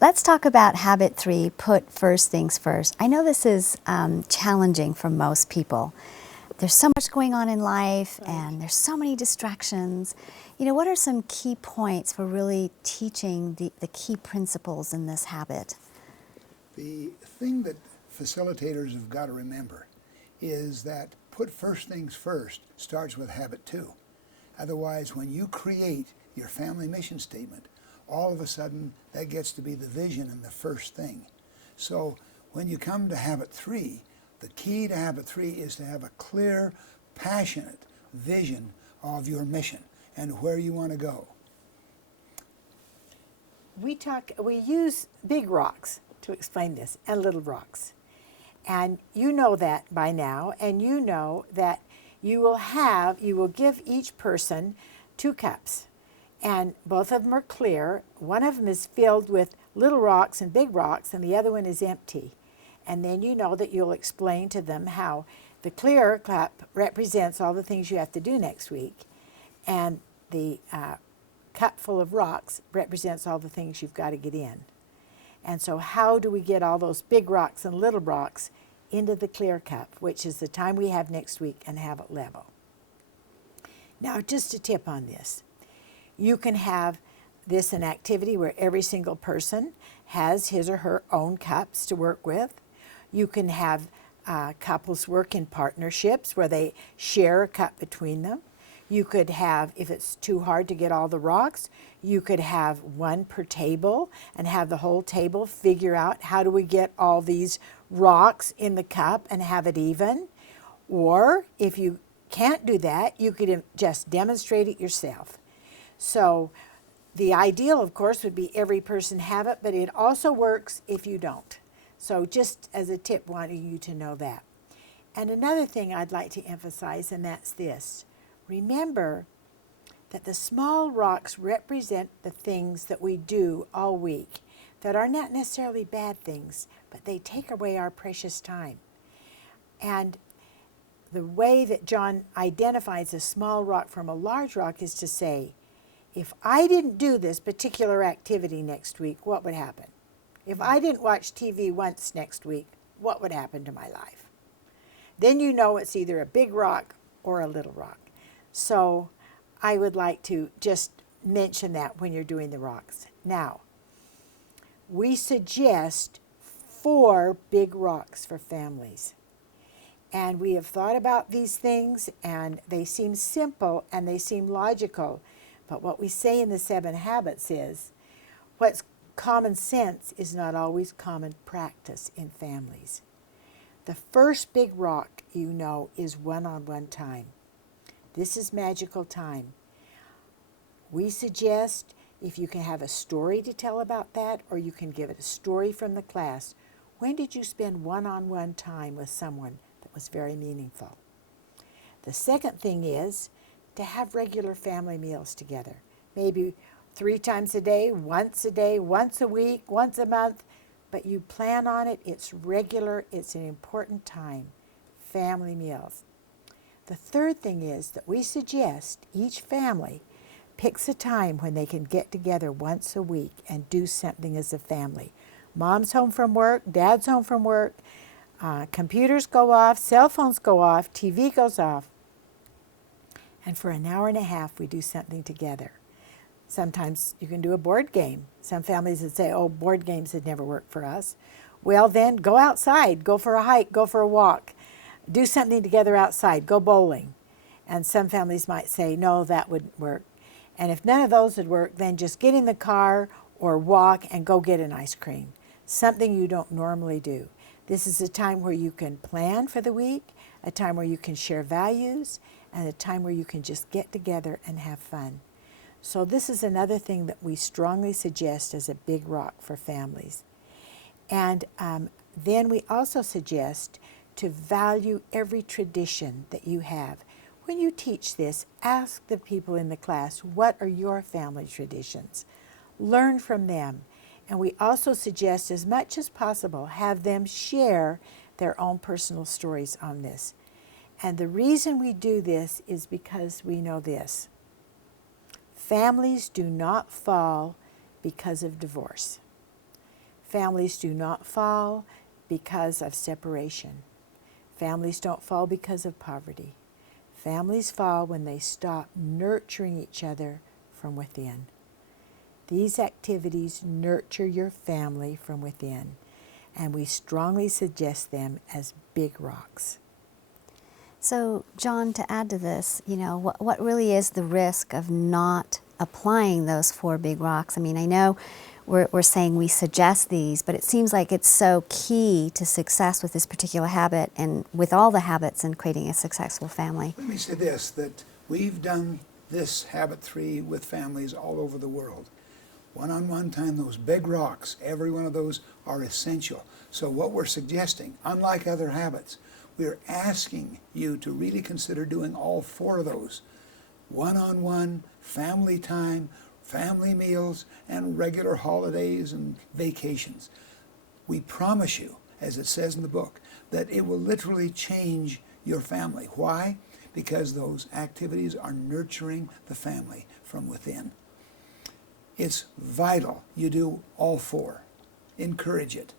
Let's talk about habit 3, put first things first. I know this is challenging for most people. There's so much going on in life and there's so many distractions. You know, what are some key points for really teaching the key principles in this habit? The thing that facilitators have got to remember is that put first things first starts with habit 2. Otherwise, when you create your family mission statement, all of a sudden that gets to be the vision and the first thing. So when you come to habit 3, the key to habit 3 is to have a clear, passionate vision of your mission and where you want to go. We use big rocks to explain this and little rocks. And you know that by now, and you know that you will give each person 2 cups. And both of them are clear. One of them is filled with little rocks and big rocks, and the other one is empty. And then you know that you'll explain to them how the clear cup represents all the things you have to do next week, and the cup full of rocks represents all the things you've got to get in. And so how do we get all those big rocks and little rocks into the clear cup, which is the time we have next week, and have it level? Now, just a tip on this. You can have this an activity where every single person has his or her own cups to work with. You can have couples work in partnerships where they share a cup between them. You could have, if it's too hard to get all the rocks, you could have one per table and have the whole table figure out how do we get all these rocks in the cup and have it even. Or if you can't do that, you could just demonstrate it yourself. So the ideal, of course, would be every person have it, but it also works if you don't. So just as a tip, wanting you to know that. And another thing I'd like to emphasize, and that's this. Remember that the small rocks represent the things that we do all week that are not necessarily bad things, but they take away our precious time. And the way that John identifies a small rock from a large rock is to say, if I didn't do this particular activity next week, what would happen? If I didn't watch TV once next week, what would happen to my life? Then you know it's either a big rock or a little rock. So I would like to just mention that when you're doing the rocks. Now, we suggest 4 big rocks for families. And we have thought about these things, and they seem simple and they seem logical. But what we say in the 7 habits is, what's common sense is not always common practice in families. The first big rock, you know, is one-on-one time. This is magical time. We suggest if you can have a story to tell about that, or you can give it a story from the class. When did you spend one-on-one time with someone that was very meaningful? The second thing is to have regular family meals together. Maybe 3 times a day, once a week, once a month, but you plan on it, it's regular, it's an important time. Family meals. The third thing is that we suggest each family picks a time when they can get together once a week and do something as a family. Mom's home from work, dad's home from work, computers go off, cell phones go off, TV goes off. And for an hour and a half, we do something together. Sometimes you can do a board game. Some families would say, oh, board games would never work for us. Well, then go outside, go for a hike, go for a walk. Do something together outside, go bowling. And some families might say, no, that wouldn't work. And if none of those would work, then just get in the car or walk and go get an ice cream. Something you don't normally do. This is a time where you can plan for the week, a time where you can share values, and a time where you can just get together and have fun. So this is another thing that we strongly suggest as a big rock for families. And then we also suggest to value every tradition that you have. When you teach this, ask the people in the class, what are your family traditions? Learn from them. And we also suggest, as much as possible, have them share their own personal stories on this. And the reason we do this is because we know this. Families do not fall because of divorce. Families do not fall because of separation. Families don't fall because of poverty. Families fall when they stop nurturing each other from within. These activities nurture your family from within, and we strongly suggest them as big rocks. So, John, to add to this, what really is the risk of not applying those 4 big rocks? I mean, I know we're saying we suggest these, but it seems like it's so key to success with this particular habit and with all the habits in creating a successful family. Let me say this, that we've done this Habit 3 with families all over the world. One-on-one time, those big rocks, every one of those are essential. So what we're suggesting, unlike other habits, we're asking you to really consider doing all 4 of those. One-on-one, family time, family meals, and regular holidays and vacations. We promise you, as it says in the book, that it will literally change your family. Why? Because those activities are nurturing the family from within. It's vital you do all 4. Encourage it.